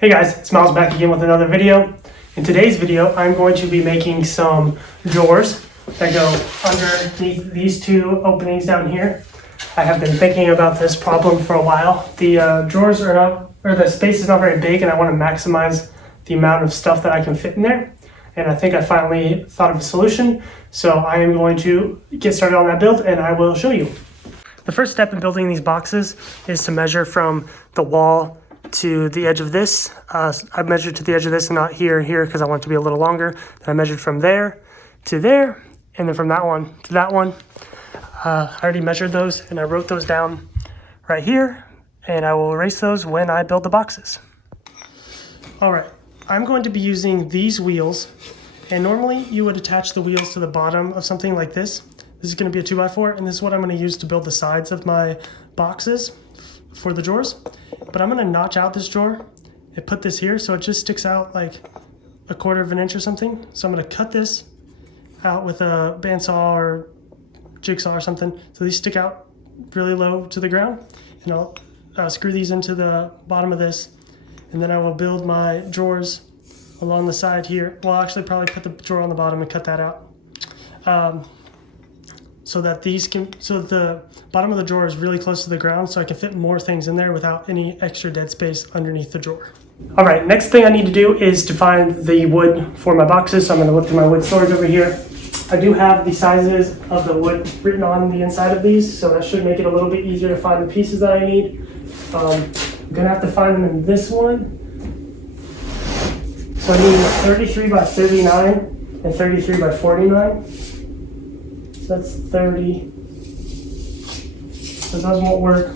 Hey guys, it's Miles back again with another video. In today's video, I'm going to be making some drawers that go underneath these two openings down here. I have been thinking about this problem for a while. The drawers are not, or the space is not very big, and I want to maximize the amount of stuff that I can fit in there. And I think I finally thought of a solution. So I am going to get started on that build and I will show you. The first step in building these boxes is to measure from the wall to the edge of this. I measured to the edge of this and not here and here because I want it to be a little longer. Then I measured from there to there, and then from that one to that one. I already measured those and I wrote those down right here, and I will erase those when I build the boxes. All right, I'm going to be using these wheels, and normally you would attach the wheels to the bottom of something like this. This is going to be a 2x4, and this is what I'm going to use to build the sides of my boxes for the drawers. But I'm going to notch out this drawer and put this here so it just sticks out like 1/4 of an inch or something. So I'm going to cut this out with a bandsaw or jig saw or something so these stick out really low to the ground. And I'll screw these into the bottom of this, and then I will build my drawers along the side here. Well, I'll actually probably put the drawer on the bottom and cut that out. So that the bottom of the drawer is really close to the ground, so I can fit more things in there without any extra dead space underneath the drawer. All right, next thing I need to do is to find the wood for my boxes. So I'm going to look through my wood storage over here. I do have the sizes of the wood written on the inside of these, so that should make it a little bit easier to find the pieces that I need. I'm going to have to find them in this one. So I need 33 by 39 and 33 by 49. So that's 30. So those won't work.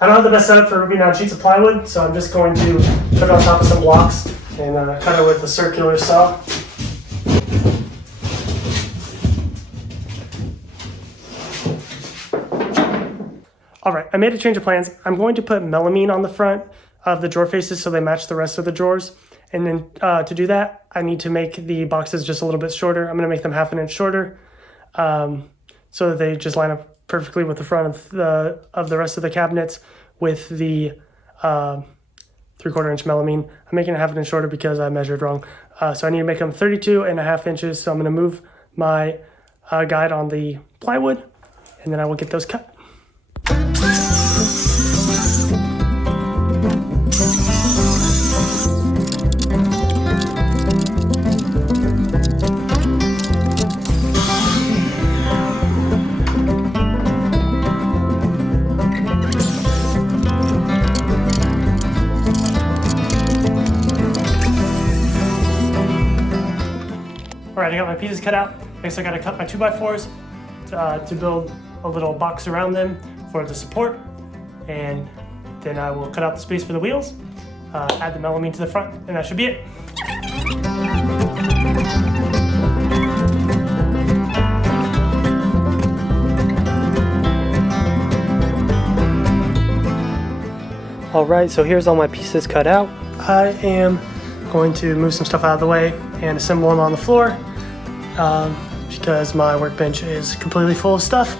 I don't have the best setup for ripping out sheets of plywood, so I'm just going to put it on top of some blocks and cut it with a circular saw. All right, I made a change of plans. I'm going to put melamine on the front of the drawer faces so they match the rest of the drawers. And then to do that, I need to make the boxes just a little bit shorter. I'm going to make them 1/2 inch shorter so that they just line up perfectly with the front of the rest of the cabinets with the 3/4 inch melamine. I'm making it 1/2 inch shorter because I measured wrong. So I need to make them 32.5 inches. So I'm going to move my guide on the plywood, and then I will get those cut. All right, I got my pieces cut out. Next, I got to cut my 2x4s to build a little box around them for the support. And then I will cut out the space for the wheels, add the melamine to the front, and that should be it. All right, so here's all my pieces cut out. I am going to move some stuff out of the way and assemble them on the floor because my workbench is completely full of stuff.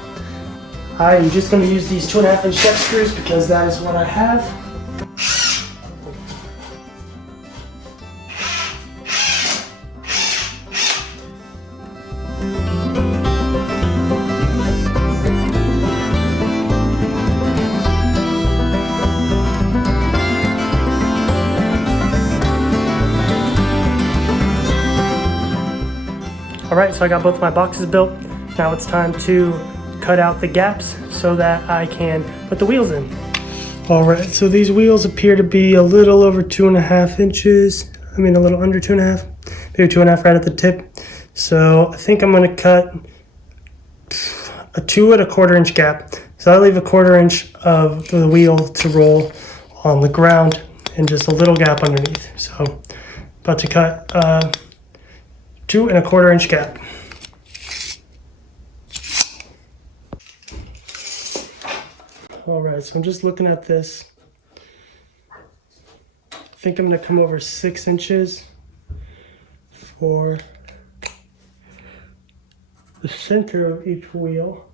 I am just going to use these 2.5 inch step screws because that is what I have. All right, so I got both my boxes built. Now it's time to cut out the gaps so that I can put the wheels in. All right, so these wheels appear to be a little over 2.5 inches. I mean, a little under 2.5, maybe 2.5 right at the tip. So I think I'm gonna cut a 2 1/4 inch gap. So I leave 1/4 inch of the wheel to roll on the ground and just a little gap underneath. So about to cut 2 1/4 inch gap. All right, so I'm just looking at this. I think I'm gonna come over 6 inches for the the center of each wheel.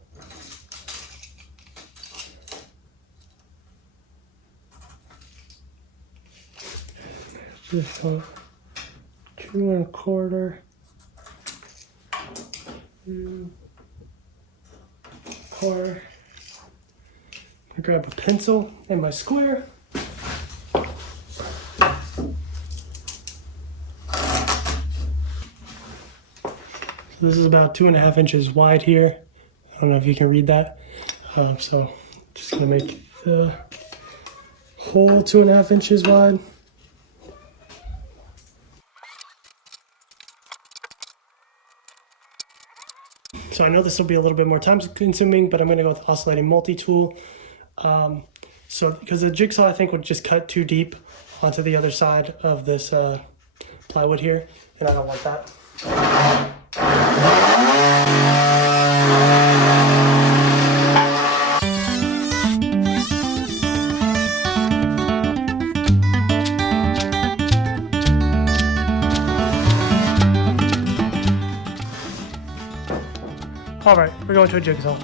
This one, 2 1/4. 2 1/4. I grab a pencil and my square. So this is about 2.5 inches wide here. I don't know if you can read that. So just gonna make the hole 2.5 inches wide. So I know this will be a little bit more time consuming, but I'm gonna go with Oscillating Multitool. So because the jigsaw I think would just cut too deep onto the other side of this plywood here, and I don't want that. All right, we're going to a jigsaw.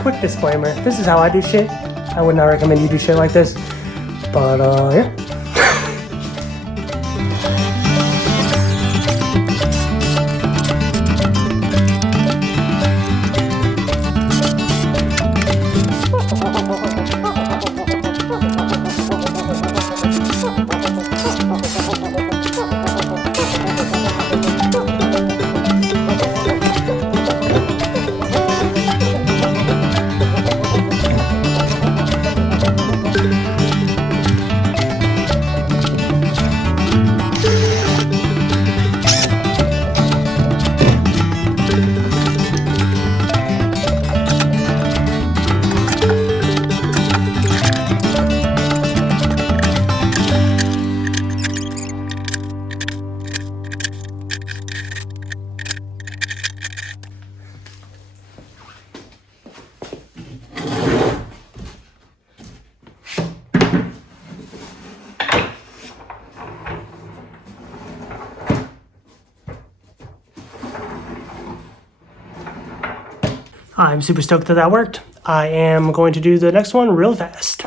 Quick disclaimer, this is how I do shit. I would not recommend you do shit like this, but yeah. I'm super stoked that that worked. I am going to do the next one real fast.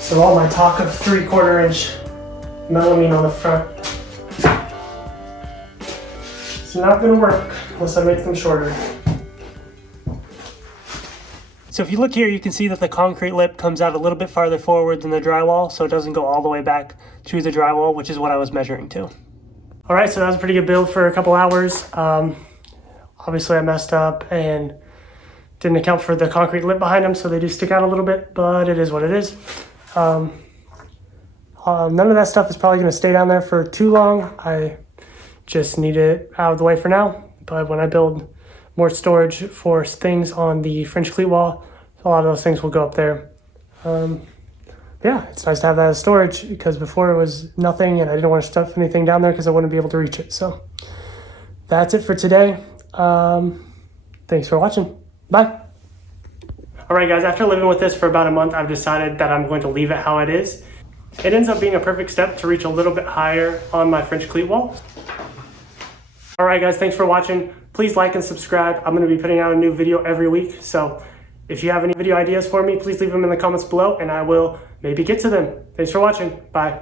So all my talk of 3/4 inch melamine on the front, it's not gonna work unless I make them shorter. So if you look here, you can see that the concrete lip comes out a little bit farther forward than the drywall, so it doesn't go all the way back to the drywall, which is what I was measuring to. All right, so that was a pretty good build for a couple hours. Obviously I messed up and didn't account for the concrete lip behind them, so they do stick out a little bit, but it is what it is. None of that stuff is probably going to stay down there for too long. I just need it out of the way for now. But when I build more storage for things on the French cleat wall, a lot of those things will go up there. Yeah, it's nice to have that as storage because before it was nothing and I didn't want to stuff anything down there because I wouldn't be able to reach it. So that's it for today. Thanks for watching. Bye. All right, guys, after living with this for about a month, I've decided that I'm going to leave it how it is. It ends up being a perfect step to reach a little bit higher on my French cleat wall. All right, guys, thanks for watching. Please like and subscribe. I'm going to be putting out a new video every week. So if you have any video ideas for me, please leave them in the comments below and I will maybe get to them. Thanks for watching. Bye.